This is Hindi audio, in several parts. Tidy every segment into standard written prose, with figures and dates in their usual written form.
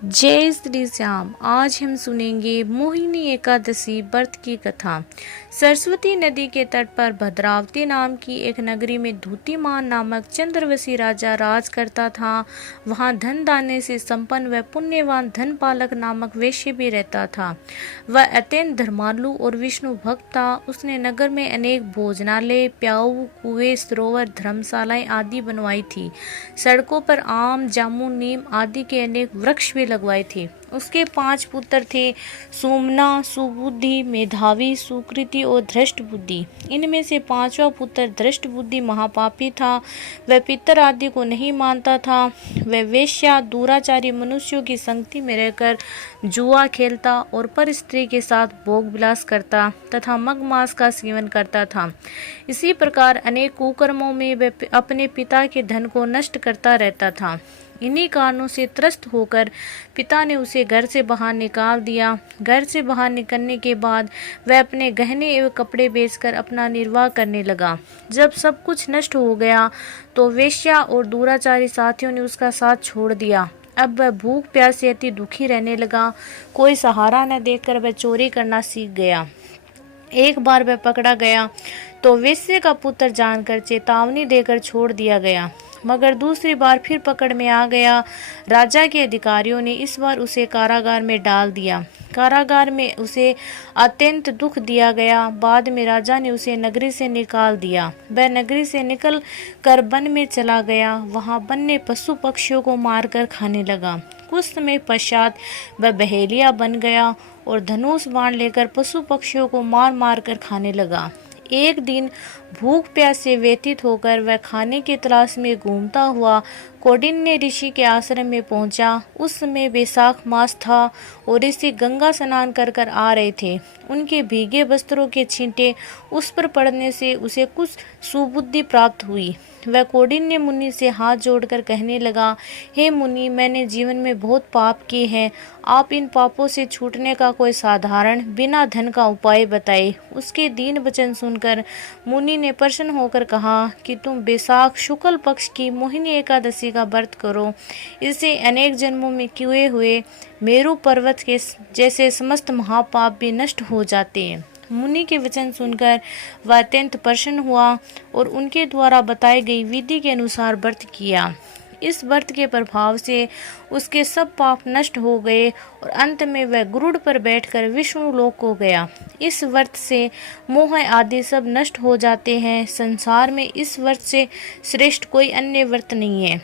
जय श्री श्याम। आज हम सुनेंगे मोहिनी एकादशी व्रत की कथा। सरस्वती नदी के तट पर भद्रावती नाम की एक नगरी में धूतिमान नामक चंद्रवशी राजा राज करता था। वहाँ धन दाने से संपन्न व पुण्यवान धनपालक नामक वेश्य भी रहता था। वह अत्यंत धर्मालु और विष्णु भक्त था। उसने नगर में अनेक भोजनालय, प्याऊ, कुएं, सरोवर, धर्मशालाएं आदि बनवाई थी। सड़कों पर आम, जामुन, नीम आदि के अनेक वृक्ष भी लगवाए थे। उसके 5 पुत्र थे, सोमना, सुबुद्धि, मेधावी, सुकृति और धृष्ट बुद्धि। इनमें से 5वां पुत्र धृष्ट बुद्धि महापापी था। वह पितर आदि को नहीं मानता था। वह वेश्या, दुराचारी मनुष्यों की संगति में रहकर जुआ खेलता और पर स्त्री के साथ भोग विलास करता तथा मग मांस का सेवन करता था। इसी प्रकार अनेक कुकर्मों में वह अपने पिता के धन को नष्ट करता रहता था। इन्हीं कारणों से त्रस्त होकर पिता ने उसे घर से बाहर निकाल दिया। घर से बाहर निकलने के बाद वह अपने गहने एवं कपड़े बेचकर अपना निर्वाह करने लगा। जब सब कुछ नष्ट हो गया तो वेश्या और दुराचारी साथियों ने उसका साथ छोड़ दिया। अब वह भूख प्यास से अति दुखी रहने लगा। कोई सहारा न देखकर वह चोरी करना सीख गया। एक बार वह पकड़ा गया तो वेश्या का पुत्र जानकर चेतावनी देकर छोड़ दिया गया, मगर दूसरी बार फिर पकड़ में आ गया। राजा के अधिकारियों ने इस बार उसे कारागार में डाल दिया। कारागार में उसे अत्यंत दुख दिया गया। बाद में राजा ने उसे नगरी से निकाल दिया। वह नगरी से निकल कर वन में चला गया। वहां वन ने पशु पक्षियों को मारकर खाने लगा। कुछ समय पश्चात वह बहेलिया बन गया और धनुष बाण लेकर पशु पक्षियों को मार मार कर खाने लगा। एक दिन भूख प्यास से व्यथित होकर वह खाने की तलाश में घूमता हुआ कौंडिन्य ऋषि के आश्रम में पहुंचा। उस समय वैशाख मास था और ऋषि गंगा स्नान कर कर आ रहे थे। उनके भीगे वस्त्रों के छींटे उस पर पड़ने से उसे कुछ सुबुद्धि प्राप्त हुई। वह कौंडिन्य मुनि से हाथ जोड़कर कहने लगा, हे मुनि, मैंने जीवन में बहुत पाप किए हैं। आप इन पापों से छूटने का कोई साधारण बिना धन का उपाय बताए। उसके दीन वचन सुनकर मुनि ने प्रसन्न होकर कहा कि तुम वैशाख शुक्ल पक्ष की मोहिनी एकादशी का व्रत करो। इससे अनेक जन्मों में किए हुए मेरु पर्वत के जैसे समस्त महापाप भी नष्ट हो जाते हैं। मुनि के वचन सुनकर वह अत्यंत प्रसन्न हुआ और उनके द्वारा बताई गई विधि के अनुसार व्रत किया। इस व्रत के प्रभाव से उसके सब पाप नष्ट हो गए और अंत में वह गरुड़ पर बैठकर विष्णु लोक को गया। इस व्रत से मोह आदि सब नष्ट हो जाते हैं। संसार में इस व्रत से श्रेष्ठ कोई अन्य व्रत नहीं है।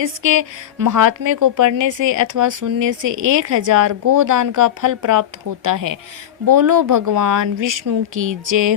इसके महात्म्य को पढ़ने से अथवा सुनने से 1000 गोदान का फल प्राप्त होता है। बोलो भगवान विष्णु की जय।